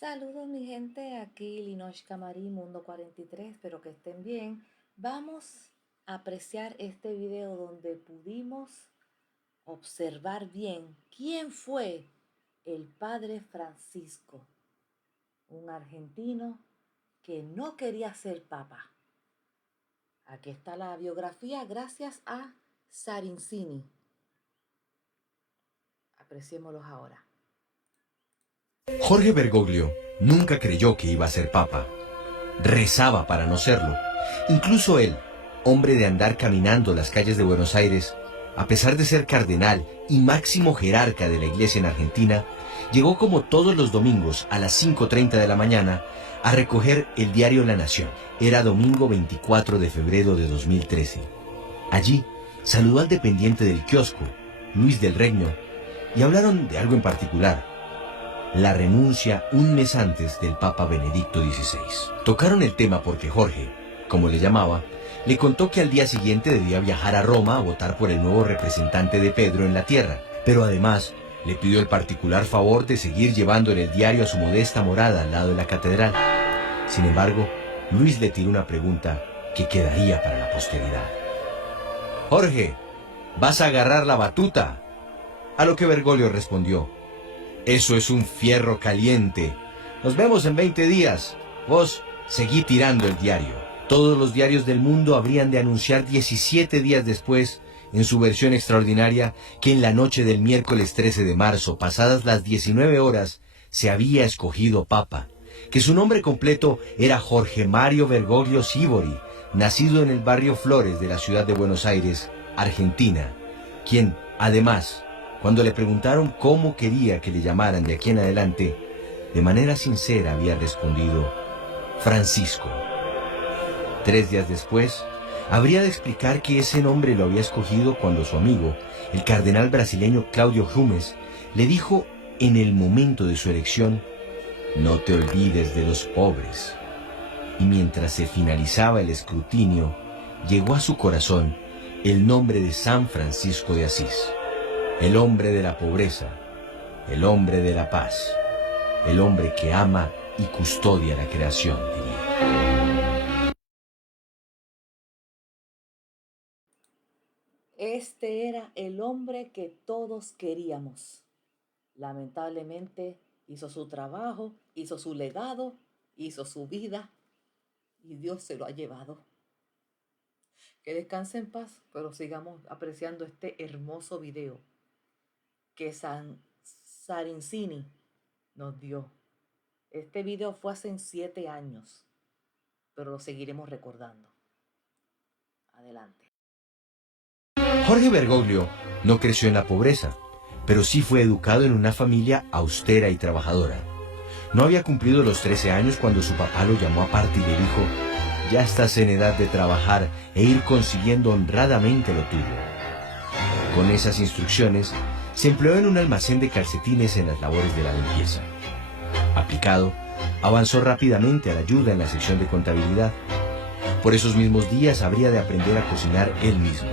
Saludos mi gente, aquí Linoshka Marí, Mundo 43, espero que estén bien. Vamos a apreciar este video donde pudimos observar bien quién fue el padre Francisco, un argentino que no quería ser papa. Aquí está la biografía gracias a Sarincini. Apreciémoslos ahora. Jorge Bergoglio nunca creyó que iba a ser papa. Rezaba para no serlo. Incluso él, hombre de andar caminando las calles de Buenos Aires, a pesar de ser cardenal y máximo jerarca de la iglesia en Argentina, llegó como todos los domingos a las 5:30 de la mañana a recoger el diario La Nación. Era domingo 24 de febrero de 2013. Allí saludó al dependiente del kiosco, Luis del Regno, y hablaron de algo en particular: la renuncia un mes antes del Papa Benedicto XVI. Tocaron el tema porque Jorge, como le llamaba, le contó que al día siguiente debía viajar a Roma a votar por el nuevo representante de Pedro en la tierra, pero además le pidió el particular favor de seguir llevándole el diario a su modesta morada al lado de la catedral. Sin embargo, Luis le tiró una pregunta que quedaría para la posteridad. «Jorge, ¿vas a agarrar la batuta?». A lo que Bergoglio respondió: «Eso es un fierro caliente. Nos vemos en 20 días. Vos seguí tirando el diario». Todos los diarios del mundo habrían de anunciar 17 días después, en su versión extraordinaria, que en la noche del miércoles 13 de marzo, pasadas las 19 horas, se había escogido papa, que su nombre completo era Jorge Mario Bergoglio Sívori, nacido en el barrio Flores de la ciudad de Buenos Aires, Argentina, quien, además, cuando le preguntaron cómo quería que le llamaran de aquí en adelante, de manera sincera había respondido: Francisco. 3 días después, habría de explicar que ese nombre lo había escogido cuando su amigo, el cardenal brasileño Claudio Jumes, le dijo en el momento de su elección: «No te olvides de los pobres». Y mientras se finalizaba el escrutinio, llegó a su corazón el nombre de San Francisco de Asís, el hombre de la pobreza, el hombre de la paz, el hombre que ama y custodia la creación, diría. Este era el hombre que todos queríamos. Lamentablemente hizo su trabajo, hizo su legado, hizo su vida y Dios se lo ha llevado. Que descanse en paz, pero sigamos apreciando este hermoso video que Sarincini nos dio. Este video fue hace 7 años, pero lo seguiremos recordando. Adelante. Jorge Bergoglio no creció en la pobreza, pero sí fue educado en una familia austera y trabajadora. No había cumplido los 13 años cuando su papá lo llamó aparte y le dijo: «Ya estás en edad de trabajar e ir consiguiendo honradamente lo tuyo». Con esas instrucciones, se empleó en un almacén de calcetines en las labores de la limpieza. Aplicado, avanzó rápidamente a la ayuda en la sección de contabilidad. Por esos mismos días habría de aprender a cocinar él mismo.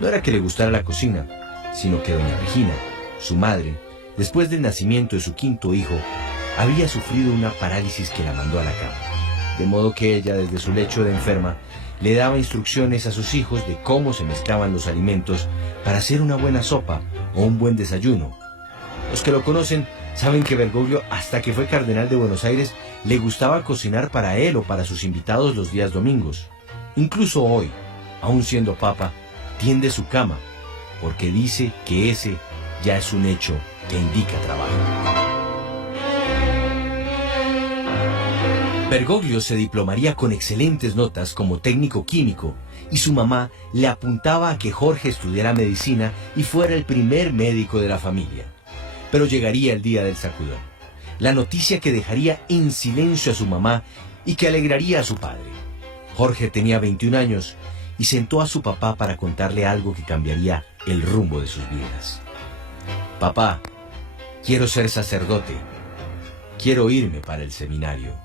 No era que le gustara la cocina, sino que doña Regina, su madre, después del nacimiento de su 5º hijo, había sufrido una parálisis que la mandó a la cama. De modo que ella, desde su lecho de enferma, le daba instrucciones a sus hijos de cómo se mezclaban los alimentos para hacer una buena sopa o un buen desayuno. Los que lo conocen saben que Bergoglio, hasta que fue cardenal de Buenos Aires, le gustaba cocinar para él o para sus invitados los días domingos. Incluso hoy, aún siendo papa, tiende su cama, porque dice que ese ya es un hecho que indica trabajo. Bergoglio se diplomaría con excelentes notas como técnico químico, y su mamá le apuntaba a que Jorge estudiara medicina y fuera el primer médico de la familia. Pero llegaría el día del sacudón, la noticia que dejaría en silencio a su mamá y que alegraría a su padre. Jorge tenía 21 años y sentó a su papá para contarle algo que cambiaría el rumbo de sus vidas. «Papá, quiero ser sacerdote. Quiero irme para el seminario».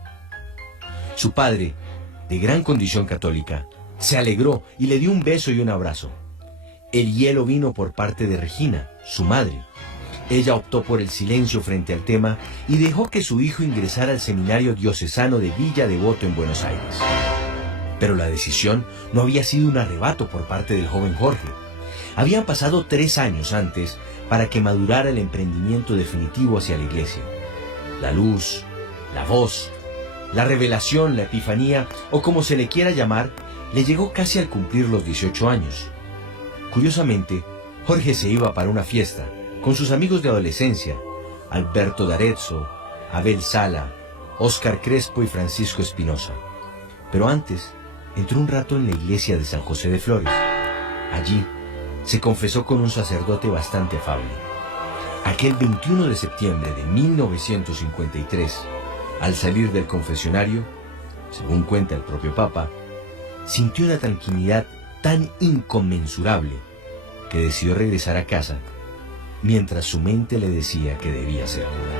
Su padre, de gran condición católica, se alegró y le dio un beso y un abrazo. El hielo vino por parte de Regina, su madre, Ella optó por el silencio frente al tema y dejó que su hijo ingresara al seminario diocesano de Villa Devoto en Buenos Aires. Pero la decisión no había sido un arrebato por parte del joven Jorge. Habían pasado 3 años antes para que madurara el emprendimiento definitivo hacia la iglesia. La luz, la voz, la revelación, la epifanía, o como se le quiera llamar, le llegó casi al cumplir los 18 años. Curiosamente, Jorge se iba para una fiesta con sus amigos de adolescencia, Alberto d'Arezzo, Abel Sala, Óscar Crespo y Francisco Espinosa. Pero antes, entró un rato en la iglesia de San José de Flores. Allí, se confesó con un sacerdote bastante afable. Aquel 21 de septiembre de 1953, al salir del confesionario, según cuenta el propio Papa, sintió una tranquilidad tan inconmensurable que decidió regresar a casa mientras su mente le decía que debía ser cura.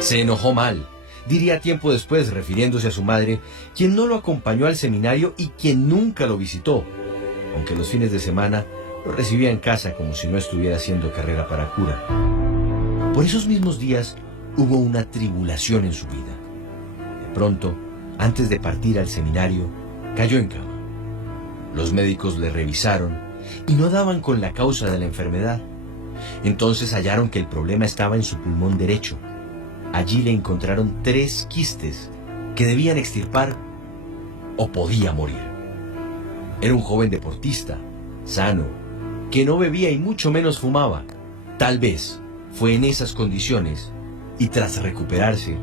Se enojó mal, diría tiempo después, refiriéndose a su madre, quien no lo acompañó al seminario y quien nunca lo visitó, aunque los fines de semana lo recibía en casa como si no estuviera haciendo carrera para cura. Por esos mismos días hubo una tribulación en su vida. De pronto, antes de partir al seminario, cayó en cama. Los médicos le revisaron y no daban con la causa de la enfermedad. Entonces hallaron que el problema estaba en su pulmón derecho. Allí le encontraron 3 quistes que debían extirpar o podía morir. Era un joven deportista, sano, que no bebía y mucho menos fumaba. Tal vez fue en esas condiciones y tras recuperarse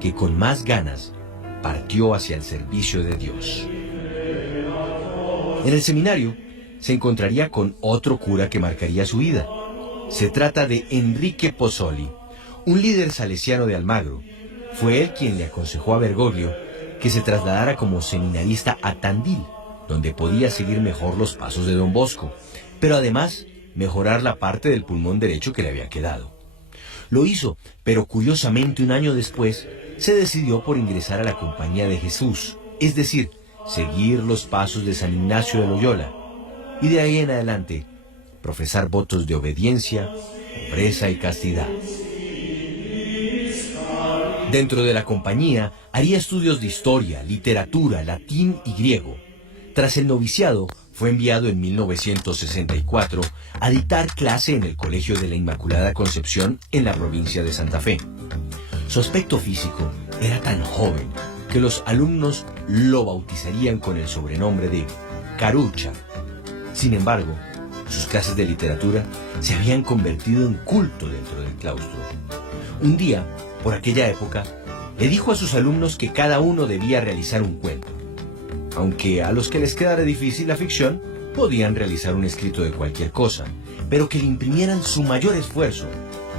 que con más ganas partió hacia el servicio de Dios. En el seminario se encontraría con otro cura que marcaría su vida. Se trata de Enrique Pozzoli, un líder salesiano de Almagro. Fue él quien le aconsejó a Bergoglio que se trasladara como seminarista a Tandil, donde podía seguir mejor los pasos de Don Bosco, pero además mejorar la parte del pulmón derecho que le había quedado. Lo hizo, pero curiosamente un año después se decidió por ingresar a la Compañía de Jesús, es decir, seguir los pasos de San Ignacio de Loyola, y de ahí en adelante profesar votos de obediencia, pobreza y castidad. Dentro de la compañía haría estudios de historia, literatura, latín y griego. Tras el noviciado, fue enviado en 1964 a dictar clase en el Colegio de la Inmaculada Concepción en la provincia de Santa Fe. Su aspecto físico era tan joven que los alumnos lo bautizarían con el sobrenombre de Carucha. Sin embargo, sus clases de literatura se habían convertido en culto dentro del claustro. Un día, por aquella época, le dijo a sus alumnos que cada uno debía realizar un cuento. Aunque a los que les quedara difícil la ficción, podían realizar un escrito de cualquier cosa, pero que le imprimieran su mayor esfuerzo,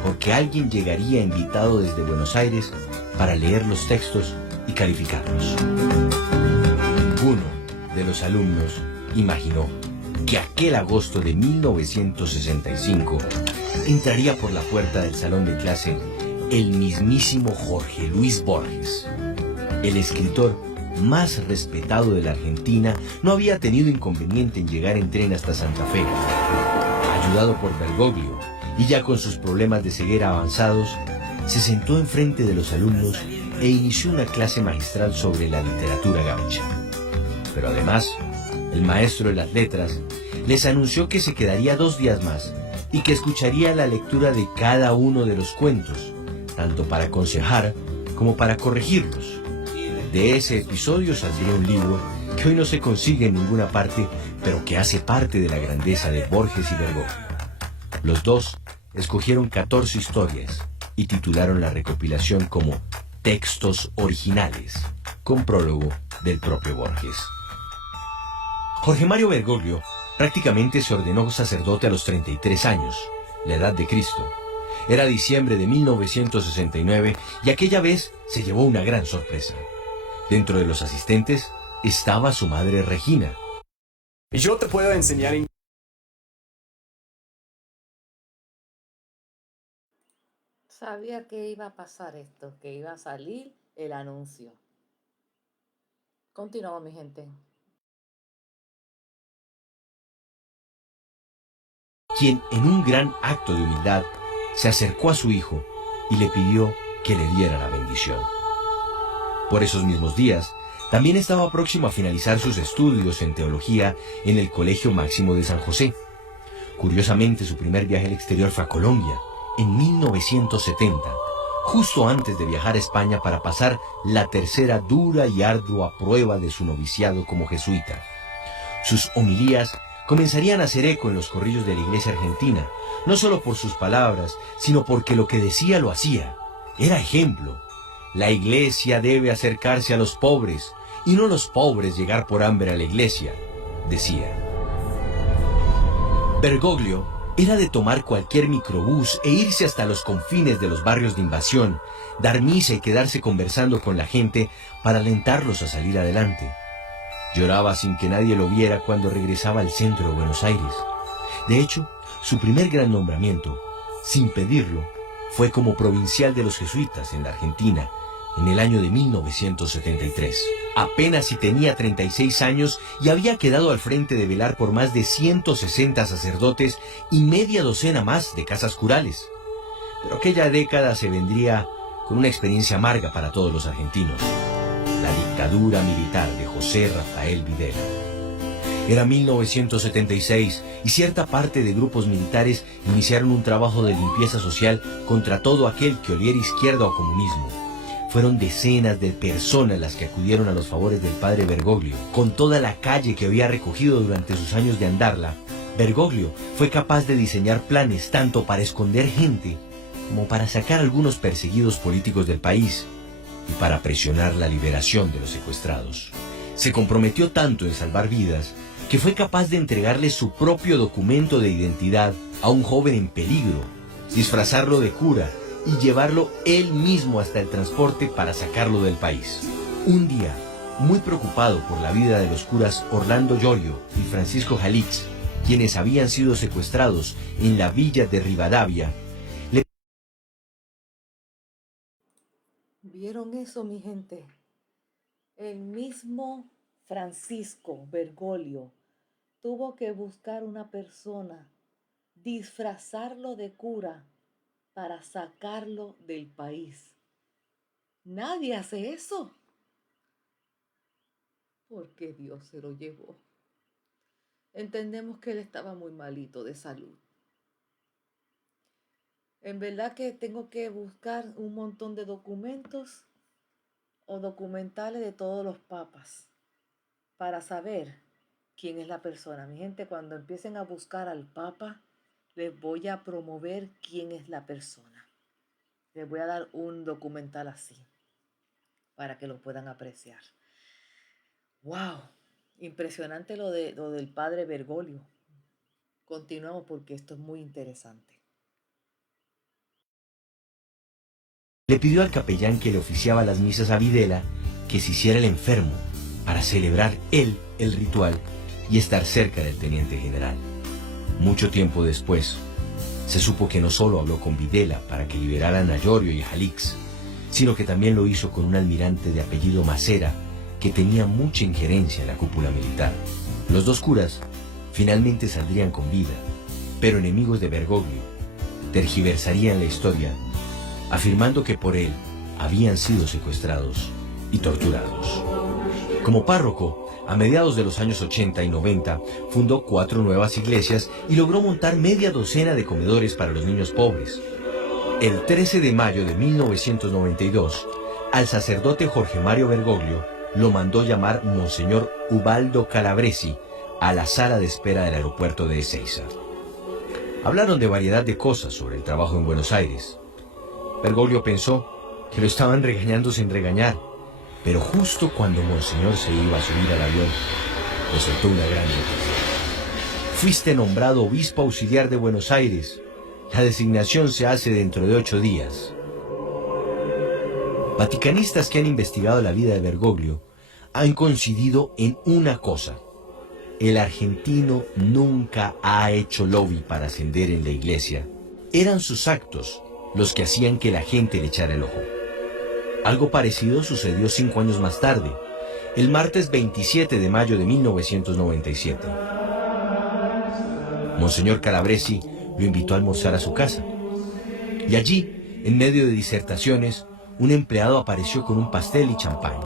porque alguien llegaría invitado desde Buenos Aires para leer los textos y calificarlos. Ninguno de los alumnos imaginó que aquel agosto de 1965 entraría por la puerta del salón de clase el mismísimo Jorge Luis Borges. El escritor más respetado de la Argentina no había tenido inconveniente en llegar en tren hasta Santa Fe. Ayudado por Bergoglio y ya con sus problemas de ceguera avanzados, se sentó enfrente de los alumnos e inició una clase magistral sobre la literatura gaucha. Pero además, el maestro de las letras les anunció que se quedaría 2 días más y que escucharía la lectura de cada uno de los cuentos, tanto para aconsejar como para corregirlos. De ese episodio saldría un libro que hoy no se consigue en ninguna parte, pero que hace parte de la grandeza de Borges y Bergoglio. Los dos escogieron 14 historias y titularon la recopilación como Textos Originales, con prólogo del propio Borges. Jorge Mario Bergoglio prácticamente se ordenó sacerdote a los 33 años, la edad de Cristo. Era diciembre de 1969 y aquella vez se llevó una gran sorpresa. Dentro de los asistentes estaba su madre Regina. Yo te puedo enseñar en... Sabía que iba a pasar esto, que iba a salir el anuncio. Continuamos, mi gente. quien en un gran acto de humildad se acercó a su hijo y le pidió que le diera la bendición. Por esos mismos días, también estaba próximo a finalizar sus estudios en teología en el Colegio Máximo de San José. Curiosamente, su primer viaje al exterior fue a Colombia, en 1970, justo antes de viajar a España para pasar la tercera dura y ardua prueba de su noviciado como jesuita. Sus homilías comenzarían a hacer eco en los corrillos de la iglesia argentina, no solo por sus palabras, sino porque lo que decía lo hacía. Era ejemplo. La iglesia debe acercarse a los pobres, y no los pobres llegar por hambre a la iglesia, decía. Bergoglio era de tomar cualquier microbús e irse hasta los confines de los barrios de invasión, dar misa y quedarse conversando con la gente para alentarlos a salir adelante. Lloraba sin que nadie lo viera cuando regresaba al centro de Buenos Aires. De hecho, su primer gran nombramiento, sin pedirlo, fue como provincial de los jesuitas en la Argentina, en el año de 1973. Apenas si tenía 36 años y había quedado al frente de velar por más de 160 sacerdotes y media docena más de casas curales. Pero aquella década se vendría con una experiencia amarga para todos los argentinos: la dictadura militar de José Rafael Videla. Era 1976 y cierta parte de grupos militares iniciaron un trabajo de limpieza social contra todo aquel que oliera izquierda o comunismo. Fueron decenas de personas las que acudieron a los favores del padre Bergoglio. Con toda la calle que había recogido durante sus años de andarla, Bergoglio fue capaz de diseñar planes tanto para esconder gente como para sacar a algunos perseguidos políticos del país y para presionar la liberación de los secuestrados. Se comprometió tanto en salvar vidas que fue capaz de entregarle su propio documento de identidad a un joven en peligro, disfrazarlo de cura y llevarlo él mismo hasta el transporte para sacarlo del país. Un día, muy preocupado por la vida de los curas Orlando Llorio y Francisco Jalix, quienes habían sido secuestrados en la villa de Rivadavia, ¿Vieron eso, mi gente? El mismo Francisco Bergoglio tuvo que buscar una persona, disfrazarlo de cura para sacarlo del país. Nadie hace eso, porque Dios se lo llevó. Entendemos que él estaba muy malito de salud. En verdad que tengo que buscar un montón de documentos o documentales de todos los papas para saber quién es la persona. Mi gente, cuando empiecen a buscar al papa, les voy a promover quién es la persona. Les voy a dar un documental así para que lo puedan apreciar. ¡Wow! Impresionante lo del padre Bergoglio. Continuamos porque esto es muy interesante. le pidió al capellán que le oficiaba las misas a Videla que se hiciera el enfermo para celebrar él el ritual y estar cerca del teniente general. Mucho tiempo después, se supo que no solo habló con Videla para que liberaran a Llorio y a Jalix, sino que también lo hizo con un almirante de apellido Macera que tenía mucha injerencia en la cúpula militar. Los dos curas finalmente saldrían con vida, pero enemigos de Bergoglio tergiversarían la historia, afirmando que por él habían sido secuestrados y torturados. Como párroco, a mediados de los años 80 y 90, fundó 4 nuevas iglesias y logró montar media docena de comedores para los niños pobres. El 13 de mayo de 1992, al sacerdote Jorge Mario Bergoglio lo mandó llamar Monseñor Ubaldo Calabresi a la sala de espera del aeropuerto de Ezeiza. Hablaron de variedad de cosas sobre el trabajo en Buenos Aires. Bergoglio pensó que lo estaban regañando sin regañar, pero justo cuando Monseñor se iba a subir al avión, le soltó una gran noticia. Fuiste nombrado obispo auxiliar de Buenos Aires. La designación se hace dentro de 8 días. Vaticanistas que han investigado la vida de Bergoglio han coincidido en una cosa: el argentino nunca ha hecho lobby para ascender en la iglesia. Eran sus actos los que hacían que la gente le echara el ojo. Algo parecido sucedió 5 años más tarde, el martes 27 de mayo de 1997. Monseñor Calabresi lo invitó a almorzar a su casa. Y allí, en medio de disertaciones, un empleado apareció con un pastel y champán.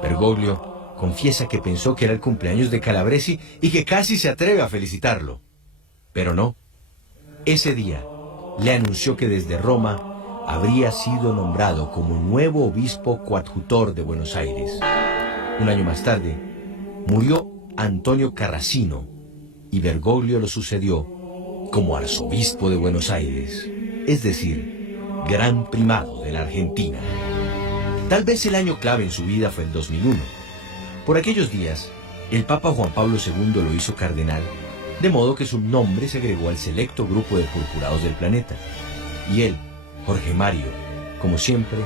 Bergoglio confiesa que pensó que era el cumpleaños de Calabresi y que casi se atreve a felicitarlo. Pero no. Ese día le anunció que desde Roma habría sido nombrado como nuevo obispo coadjutor de Buenos Aires. Un año más tarde, murió Antonio Carracino y Bergoglio lo sucedió como arzobispo de Buenos Aires, es decir, gran primado de la Argentina. Tal vez el año clave en su vida fue el 2001. Por aquellos días, el Papa Juan Pablo II lo hizo cardenal, de modo que su nombre se agregó al selecto grupo de purpurados del planeta. Y él, Jorge Mario, como siempre,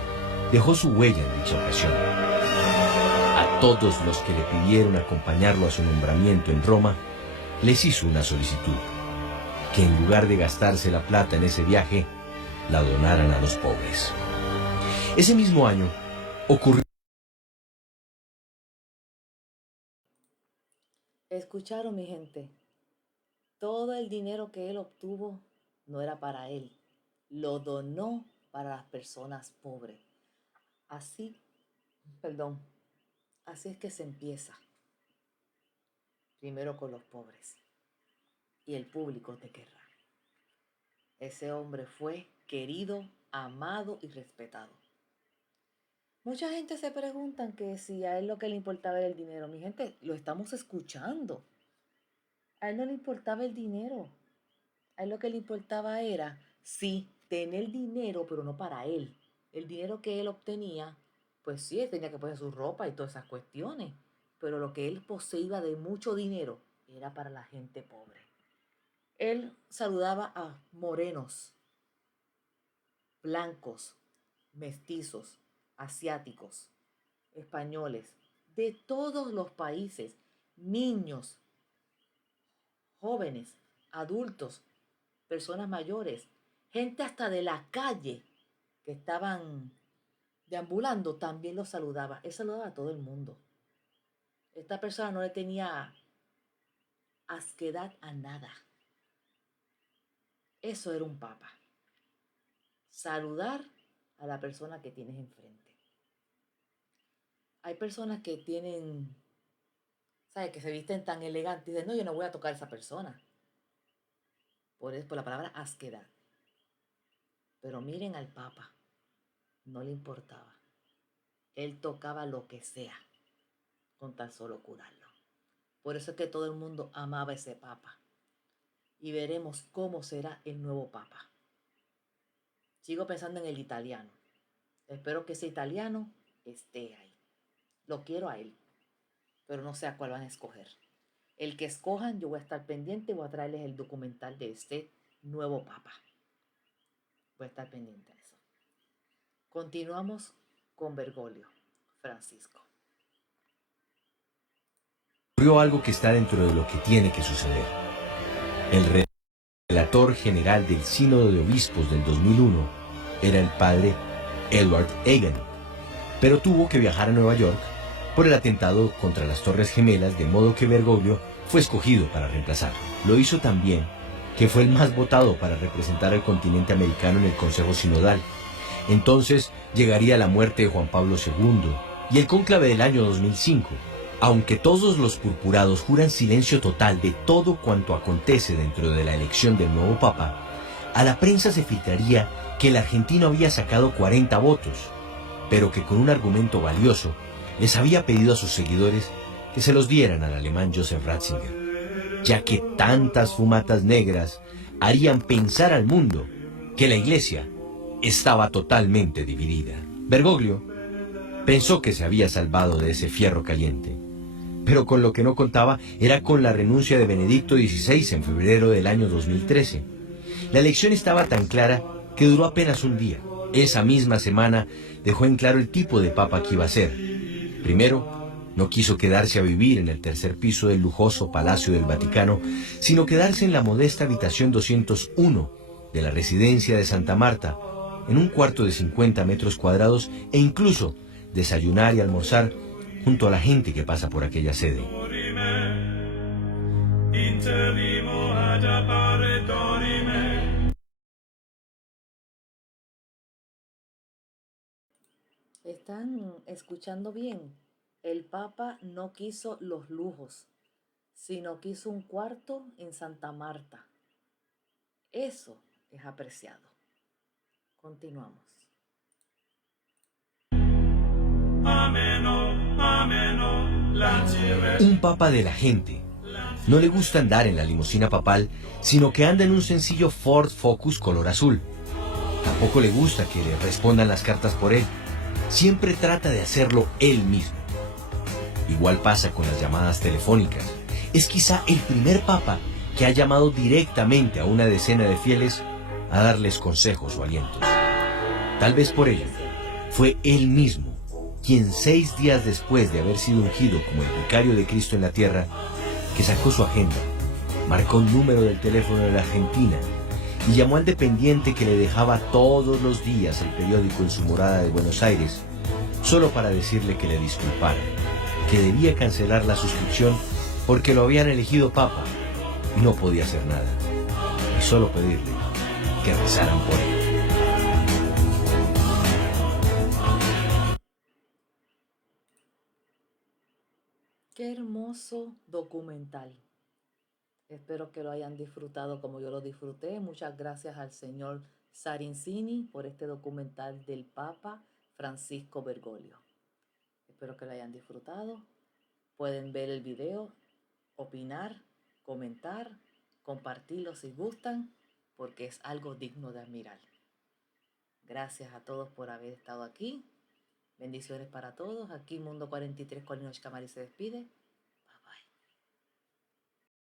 dejó su huella en dicha ocasión. A todos los que le pidieron acompañarlo a su nombramiento en Roma, les hizo una solicitud: que en lugar de gastarse la plata en ese viaje, la donaran a los pobres. Ese mismo año ocurrió... ¿Escucharon, mi gente? Todo el dinero que él obtuvo no era para él. Lo donó para las personas pobres. Así es que se empieza. Primero con los pobres. Y el público te querrá. Ese hombre fue querido, amado y respetado. Mucha gente se pregunta que si a él lo que le importaba era el dinero. Mi gente, lo estamos escuchando. A él no le importaba el dinero. A él lo que le importaba era, sí, tener dinero, pero no para él. El dinero que él obtenía, pues sí, él tenía que poner su ropa y todas esas cuestiones. Pero lo que él poseía de mucho dinero era para la gente pobre. Él saludaba a morenos, blancos, mestizos, asiáticos, españoles, de todos los países, niños, jóvenes, adultos, personas mayores, gente hasta de la calle que estaban deambulando, también los saludaba. Él saludaba a todo el mundo. Esta persona no le tenía asquedad a nada. Eso era un papa. Saludar a la persona que tienes enfrente. Hay personas que tienen, ¿sabes? Que se visten tan elegantes y dicen, no, yo no voy a tocar a esa persona. Por la palabra asquedad. Pero miren al papa. No le importaba. Él tocaba lo que sea con tan solo curarlo. Por eso es que todo el mundo amaba a ese papa. Y veremos cómo será el nuevo papa. Sigo pensando en el italiano. Espero que ese italiano esté ahí. Lo quiero a él, pero no sé a cuál van a escoger. El que escojan, yo voy a estar pendiente y voy a traerles el documental de este nuevo papa. Voy a estar pendiente de eso. Continuamos con Bergoglio, Francisco. Ocurrió algo que está dentro de lo que tiene que suceder. El relator general del Sínodo de Obispos del 2001 era el padre Edward Egan, pero tuvo que viajar a Nueva York por el atentado contra las Torres Gemelas, de modo que Bergoglio fue escogido para reemplazarlo. Lo hizo también que fue el más votado para representar al continente americano en el Consejo Sinodal. Entonces llegaría la muerte de Juan Pablo II y el cónclave del año 2005. Aunque todos los purpurados juran silencio total de todo cuanto acontece dentro de la elección del nuevo papa, a la prensa se filtraría que el argentino había sacado 40 votos, pero que con un argumento valioso les había pedido a sus seguidores que se los dieran al alemán Joseph Ratzinger, ya que tantas fumatas negras harían pensar al mundo que la iglesia estaba totalmente dividida. Bergoglio pensó que se había salvado de ese fierro caliente, pero con lo que no contaba era con la renuncia de Benedicto XVI en febrero del año 2013. La elección estaba tan clara que duró apenas un día. Esa misma semana dejó en claro el tipo de papa que iba a ser. Primero, no quiso quedarse a vivir en el tercer piso del lujoso Palacio del Vaticano, sino quedarse en la modesta habitación 201 de la residencia de Santa Marta, en un cuarto de 50 metros cuadrados, e incluso desayunar y almorzar junto a la gente que pasa por aquella sede. ¿Están escuchando bien? El Papa no quiso los lujos, sino quiso un cuarto en Santa Marta. Eso es apreciado. Continuamos. Un papa de la gente. No le gusta andar en la limusina papal, sino que anda en un sencillo Ford Focus color azul. Tampoco le gusta que le respondan las cartas por él. Siempre trata de hacerlo él mismo. Igual pasa con las llamadas telefónicas. Es quizá el primer papa que ha llamado directamente a una decena de fieles a darles consejos o alientos. Tal vez por ello, fue él mismo quien 6 días después de haber sido ungido como el vicario de Cristo en la tierra, que sacó su agenda, marcó un número del teléfono de la Argentina y llamó al dependiente que le dejaba todos los días el periódico en su morada de Buenos Aires, solo para decirle que le disculpara, que debía cancelar la suscripción porque lo habían elegido papa y no podía hacer nada, y solo pedirle que rezaran por él. Qué hermoso documental. Espero que lo hayan disfrutado como yo lo disfruté. Muchas gracias al señor Sarincini por este documental del Papa Francisco Bergoglio. Espero que lo hayan disfrutado. Pueden ver el video, opinar, comentar, compartirlo si gustan, porque es algo digno de admirar. Gracias a todos por haber estado aquí. Bendiciones para todos. Aquí Mundo 43 con Linoch Camari se despide.